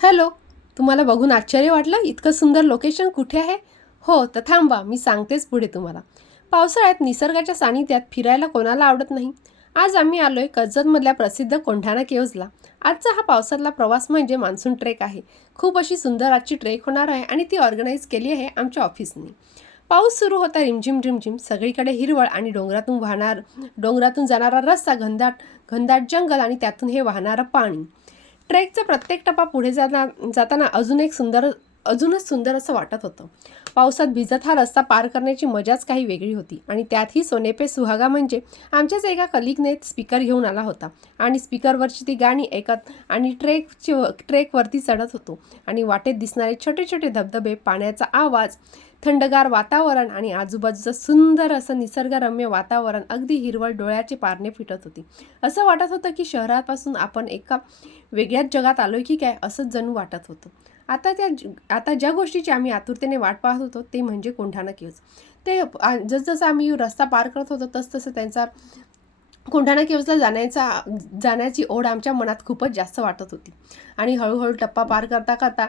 Hello, तुम्हाला बघून आश्चर्य वाटलं? इतकं सुंदर लोकेशन कुठे आहे? हो, तर थांबा, मी सांगतेच पुढे तुम्हाला. पावसाळ्यात निसर्गाच्या सानिध्यात फिरायला कोणाला आवडत नाही? आज आम्ही आलोय कर्जतमधल्या प्रसिद्ध कोंढाणा केव्जला. आजचा हा पावसातला प्रवास म्हणजे मान्सून ट्रेक आहे. खूप अशी सुंदर आजची ट्रेक होणार आहे आणि ती ऑर्गनाईज केली आहे आमच्या ऑफिसने. पाऊस सुरू होता रिमझिम रिमझिम. सगळीकडे हिरवळ आणि डोंगरातून जाणारा रस्ता, घनदाट घनदाट जंगल आणि त्यातून हे वाहणारं पाणी. ट्रेकचा प्रत्येक टप्पा पुढे जाताना अजूनच सुंदर असं वाटत होतं. पावसात भिजत हा रस्ता पार करण्याची मजाच काही वेगळी होती आणि त्यातही सोने पे सुहागा म्हणजे आमच्याच एका कलिगने स्पीकर घेऊन आला होता आणि स्पीकरवरची ती गाणी ऐकत आणि ट्रेकवरती चढत होतो आणि वाटेत दिसणारे छोटे छोटे धबधबे, पाण्याचा आवाज, थंडगार वातावरण आणि आजूबाजूचं सुंदर असं निसर्गरम्य वातावरण अगदी हिरवळ डोळ्याचे पारणे फिटत होती. असं वाटत होतं की शहरापासून आपण एका वेगळ्याच जगात आलोय की काय असंच जणू वाटत होतं. आता ज्या गोष्टीची आम्ही आतुरतेने वाट पाहत होतो ते म्हणजे कोंढाणा केव्ज. जसजसं आम्ही रस्ता पार करत होतो तसतसं त्यांचा कोंढाणा केव्जला जाण्याची ओढ आमच्या मनात खूपच जास्त वाटत होती. आणि हळूहळू टप्पा पार करता करता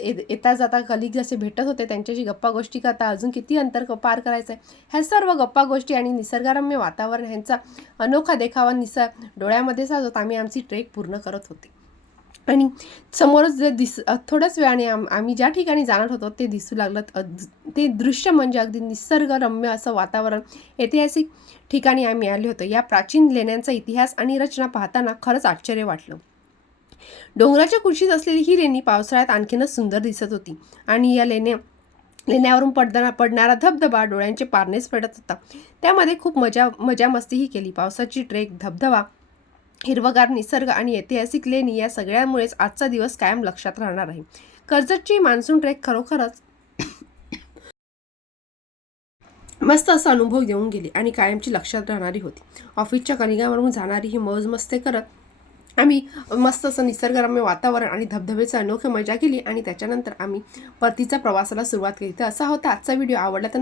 येता जाता कलिग जसे भेटत होते त्यांच्याशी गप्पा गोष्टी करता अजून किती अंतर पार करायचं आहे ह्या सर्व गप्पा गोष्टी आणि निसर्गरम्य वातावरण ह्यांचा अनोखा देखावा डोळ्यामध्ये साजवत आम्ही आमची ट्रेक पूर्ण करत होते. आणि समोरच थोड्याच वेळाने आम्ही ज्या ठिकाणी जाणार होतो ते दिसू लागलं. ते दृश्य म्हणजे अगदी निसर्गरम्य असं वातावरण. ऐतिहासिक ठिकाणी आम्ही आले होतो. या प्राचीन लेण्यांचा इतिहास आणि रचना पाहताना खरंच आश्चर्य वाटलं. डोंगराच्या कुशीत असलेली ही लेणी पावसाळ्यात आणखीनच सुंदर दिसत होती आणि या लेण्यावरून पडणारा धबधबा डोळ्यांचे पारणेच पडत होता. त्यामध्ये खूप मजा मस्तीही केली. पावसाची ट्रेक, धबधबा, हिरवगार निसर्ग आणि ऐतिहासिक लेणी या सगळ्यामुळेच आजचा दिवस कायम लक्षात राहणार आहे. कर्जतची मान्सून ट्रेक खरोखरच मस्त असा अनुभव देऊन गेली आणि कायमची लक्षात राहणारी होती. ऑफिसच्या कलिगावरून जाणारी ही मौज मस्ती करत आम्ही मस्त असं निसर्गरम्य वातावरण आणि धबधब्याची अनोखी मजा केली आणि त्याच्यानंतर आम्ही परतीच्या प्रवासाला सुरुवात केली. तर असा होता आजचा व्हिडिओ. आवडला तर